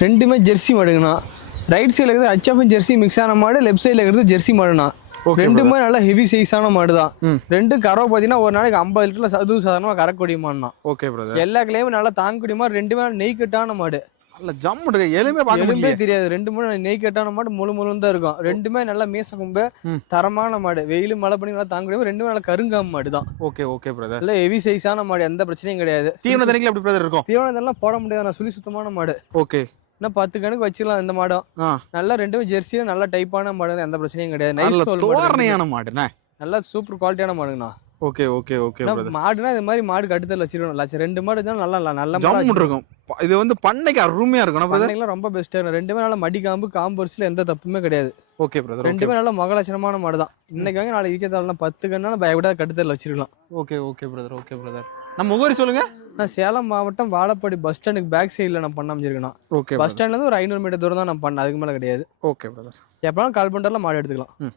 ரெண்டுமே Jersey மாடுங்கண்ணா. Right சைடில் இருக்கிறது ஹச்எஃப் ஜெர்சி மிக்ஸ் ஆன மாடு, லெஃப்ட் சைடில் இருக்கிறது ஜெர்சி மாடுண்ணா. ரெண்டுமே நல்லா ஹெவி சைஸான மாடு தான். ரெண்டு கறவை பார்த்தீங்கன்னா ஒரு நாளைக்கு 50 லிட்டர்ல சாதாரணமாக கறக்கூடிய மாடுனா. Okay brother. எல்லா கிளையும் நல்லா தாங்கக்கூடிய மாடு. ரெண்டுமே நெய் கட்டான மாடு. நல்ல ஜம் இருக்கு. எலும்பே தெரியாது. ரெண்டு மூணு நெய் கட்டான மாடு முழு தான் இருக்கும். ரெண்டுமே நல்லா மேச கும்பு தரமான மாடு. வெயில் மழை பண்ணி நல்லா தாங்கக்கூடிய ரெண்டுமே நல்லா கருங்காம மாடு தான். Okay okay brother. நல்ல ஹெவி சைஸான மாடு, எந்த பிரச்சனையும் கிடையாது. தீவன தண்ணிக்கு எப்படி பிரதர் இருக்கும்? தீவனம் எல்லாம் போட முடியாது. சுழி சுத்தமான மாடு. ஓகே. 10 கணக்கு வச்சிடலாம் இந்த மாடம். நல்லா ரெண்டுமே ஜெர்சியில நல்ல டைப்பான மாடு, எந்த பிரச்சனையும் கிடையாது. நல்ல மாடுண்ணே. நல்லா சூப்பர் குவாலிட்டியான மாடுங்கண்ணா. Okay okay okay. மாடுனா இது மாதிரி மாடு கட்டுதல் வச்சிருக்கணும். ரெண்டு மாடு தான் நல்லா நல்ல மாடு இருக்கும். இது வந்து பண்ணைக்கு அருமையா இருக்கும். பண்ணைக்குலாம் ரொம்ப பெஸ்டா இருக்கும். ரெண்டுமே நல்லா மடி காம்பு வரிசையில எந்த தப்புமே கிடையாது. Okay brother. ரெண்டுமே நல்ல மகலட்சணமான மாடு தான். இன்னைக்கு வாங்க நாளைக்கு விற்கிறதால 10 கண்ணாலும் பயப்படாத கட்டுதல் வச்சிருக்கலாம். Okay okay brother. Okay brother. நம்ம முகவரி சொல்லுங்க. நான் சேலம் மாவட்டம் வாழப்பாடி பஸ் ஸ்டாண்டுக்கு பேக் சைடில் நான் பண்ண அமைச்சிருக்கேன். ஓகே. பஸ் ஸ்டாண்ட்ல இருந்து ஒரு 500 மீட்டர் தூரம் தான் நான் பண்ணேன். அதுக்கு மேல கிடையாது. Okay brother. எப்பனாலும் கால் பண்ணிட்டாலும் மாடு எடுத்துக்கலாம்.